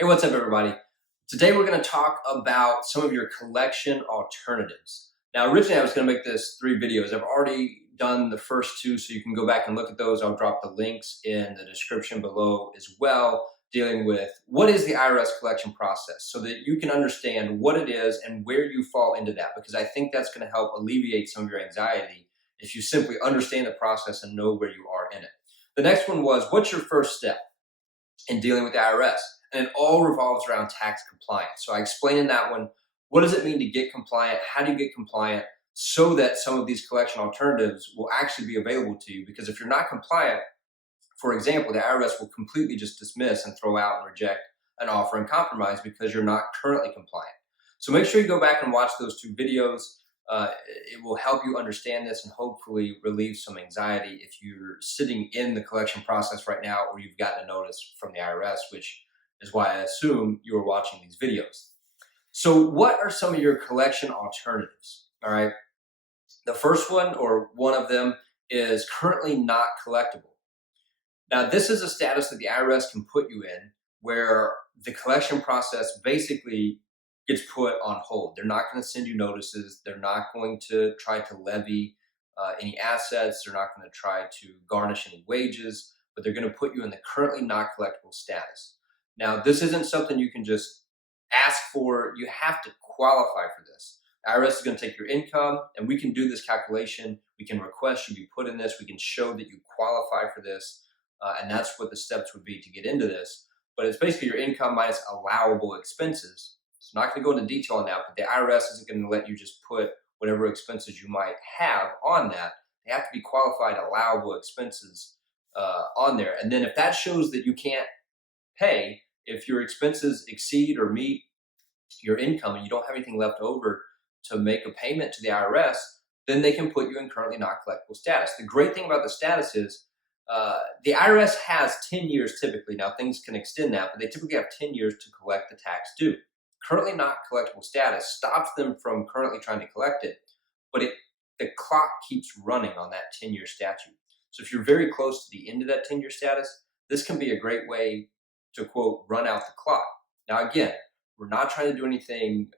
Hey, what's up, everybody? Today we're going to talk about some of your collection alternatives. Now, originally I was going to make this 3 videos. I've already done the first 2, so you can go back and look at those. I'll drop the links in the description below as well, dealing with what is the IRS collection process so that you can understand what it is and where you fall into that, because I think that's going to help alleviate some of your anxiety if you simply understand the process and know where you are in it. The next one was, what's your first step in dealing with the IRS? And it all revolves around tax compliance. So I explained in that one, what does it mean to get compliant? How do you get compliant so that some of these collection alternatives will actually be available to you? Because if you're not compliant, for example, the IRS will completely just dismiss and throw out and reject an offer and compromise because you're not currently compliant. So make sure you go back and watch those 2 videos. It will help you understand this and hopefully relieve some anxiety if you're sitting in the collection process right now, or you've gotten a notice from the IRS, which is why I assume you are watching these videos. So what are some of your collection alternatives? All right. The first one, or one of them, is currently not collectible. Now, this is a status that the IRS can put you in where the collection process basically gets put on hold. They're not going to send you notices. They're not going to try to levy any assets. They're not going to try to garnish any wages, but they're going to put you in the currently not collectible status. Now, this isn't something you can just ask for. You have to qualify for this. The IRS is going to take your income, and we can do this calculation. We can request you be put in this. We can show that you qualify for this, and that's what the steps would be to get into this. But it's basically your income minus allowable expenses. So I'm not going to go into detail on that, but the IRS isn't going to let you just put whatever expenses you might have on that. They have to be qualified allowable expenses on there. And then if that shows that you can't pay, if your expenses exceed or meet your income and you don't have anything left over to make a payment to the IRS, then they can put you in currently not collectible status. The great thing about the status is the IRS has 10 years typically. Now, things can extend that, but they typically have 10 years to collect the tax due. Currently not collectible status stops them from currently trying to collect it, but the clock keeps running on that 10-year statute. So if you're very close to the end of that 10-year status, this can be a great way to, quote, run out the clock. Now, again, we're not trying to do anything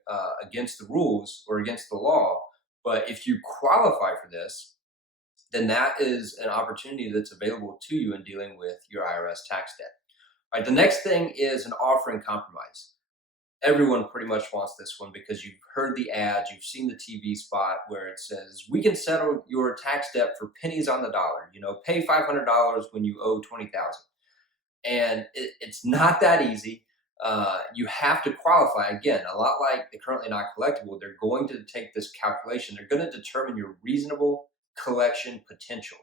against the rules or against the law, but if you qualify for this, then that is an opportunity that's available to you in dealing with your IRS tax debt. All right, the next thing is an offer and compromise. Everyone pretty much wants this one because you've heard the ads, you've seen the TV spot where it says, we can settle your tax debt for pennies on the dollar. Pay $500 when you owe $20,000. And it's not that easy. You have to qualify. Again, a lot like the currently not collectible, they're going to take this calculation. They're going to determine your reasonable collection potential.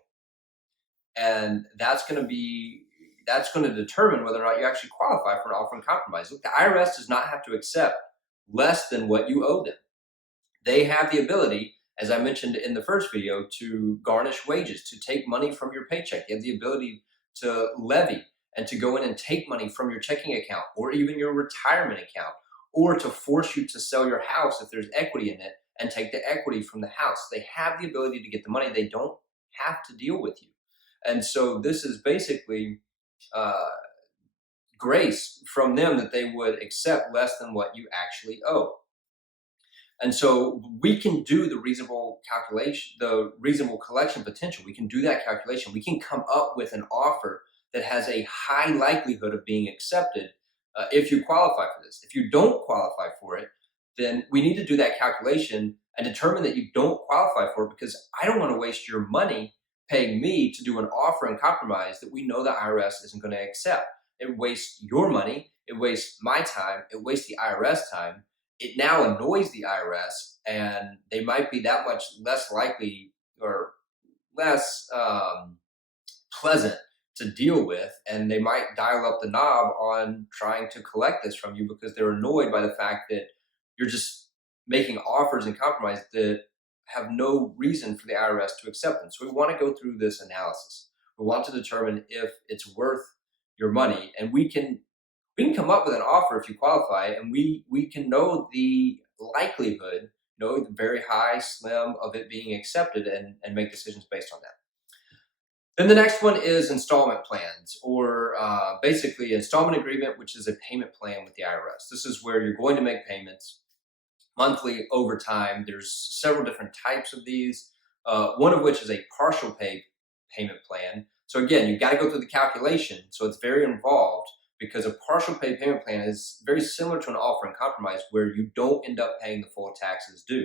And that's going to determine whether or not you actually qualify for an offer and compromise. Look, the IRS does not have to accept less than what you owe them. They have the ability, as I mentioned in the first video, to garnish wages, to take money from your paycheck. They have the ability to levy and to go in and take money from your checking account or even your retirement account, or to force you to sell your house if there's equity in it and take the equity from the house. They have the ability to get the money. They don't have to deal with you. And so this is basically grace from them that they would accept less than what you actually owe. And so we can do the reasonable calculation, the reasonable collection potential. We can do that calculation. We can come up with an offer that has a high likelihood of being accepted if you qualify for this. If you don't qualify for it, then we need to do that calculation and determine that you don't qualify for it, because I don't want to waste your money paying me to do an offer and compromise that we know the IRS isn't going to accept. It wastes your money. It wastes my time. It wastes the IRS time. It now annoys the IRS, and they might be that much less likely or less pleasant to deal with, and they might dial up the knob on trying to collect this from you because they're annoyed by the fact that you're just making offers and compromise that have no reason for the IRS to accept them. So we want to go through this analysis. We want to determine if it's worth your money, and we can come up with an offer if you qualify, and we can know the likelihood, the very high, slim of it being accepted, and make decisions based on that. Then the next one is installment plans, or basically installment agreement, which is a payment plan with the IRS. This is where you're going to make payments monthly over time. There's several different types of these, one of which is a partial pay payment plan. So again, you got to go through the calculation. So it's very involved because a partial pay payment plan is very similar to an offer in compromise where you don't end up paying the full taxes due.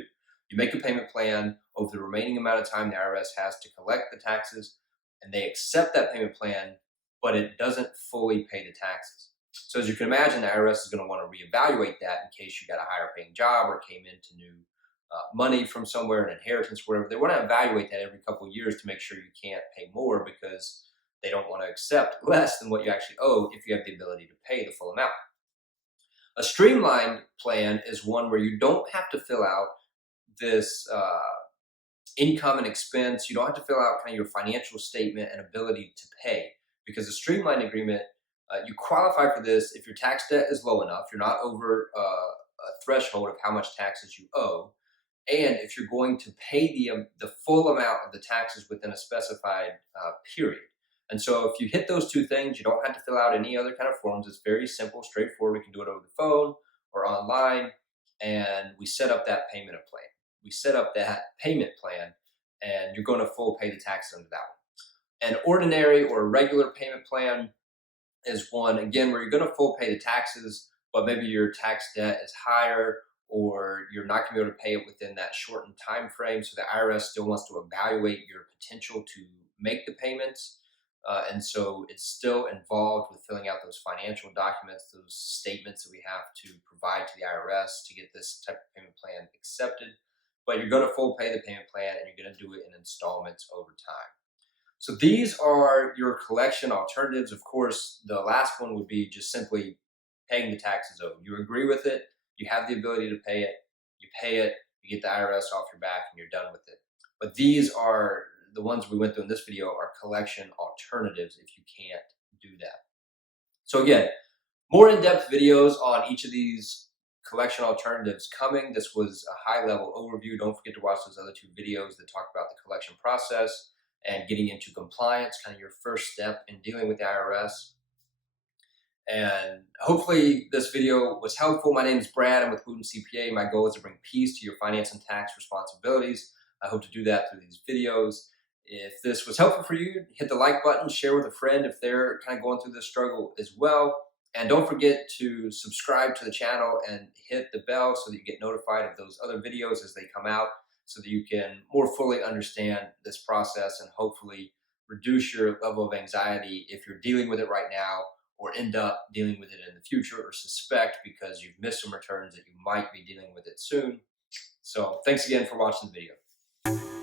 You make a payment plan over the remaining amount of time the IRS has to collect the taxes, and they accept that payment plan, but it doesn't fully pay the taxes. So as you can imagine, the IRS is going to want to reevaluate that in case you got a higher paying job or came into new money from somewhere, an inheritance, whatever. They want to evaluate that every couple of years to make sure you can't pay more because they don't want to accept less than what you actually owe if you have the ability to pay the full amount. A streamlined plan is one where you don't have to fill out this income and expense. You don't have to fill out kind of your financial statement and ability to pay, because a streamlined agreement, you qualify for this if your tax debt is low enough, you're not over a threshold of how much taxes you owe, and if you're going to pay the full amount of the taxes within a specified period. And so if you hit those two things, you don't have to fill out any other kind of forms. It's very simple, straightforward. We can do it over the phone or online, and we set up that payment plan. We set up that payment plan, and you're going to full pay the taxes under that one. An ordinary or a regular payment plan is one, again, where you're going to full pay the taxes, but maybe your tax debt is higher, or you're not going to be able to pay it within that shortened time frame. So the IRS still wants to evaluate your potential to make the payments. And so it's still involved with filling out those financial documents, those statements that we have to provide to the IRS to get this type of payment plan accepted. But you're going to full pay the payment plan, and you're going to do it in installments over time. So these are your collection alternatives. Of course, the last one would be just simply paying the taxes owed. You agree with it, you have the ability to pay it, you pay it, you get the IRS off your back, and you're done with it. But these are the ones we went through in this video are collection alternatives if you can't do that. So again, more in-depth videos on each of these collection alternatives coming. This was a high-level overview. Don't forget to watch those other two videos that talk about the collection process and getting into compliance, kind of your first step in dealing with the IRS. And hopefully this video was helpful. My name is Brad. I'm with Wooten CPA. My goal is to bring peace to your finance and tax responsibilities. I hope to do that through these videos. If this was helpful for you, hit the like button, share with a friend if they're kind of going through this struggle as well. And don't forget to subscribe to the channel and hit the bell so that you get notified of those other videos as they come out, so that you can more fully understand this process and hopefully reduce your level of anxiety if you're dealing with it right now, or end up dealing with it in the future, or suspect because you've missed some returns that you might be dealing with it soon. So thanks again for watching the video.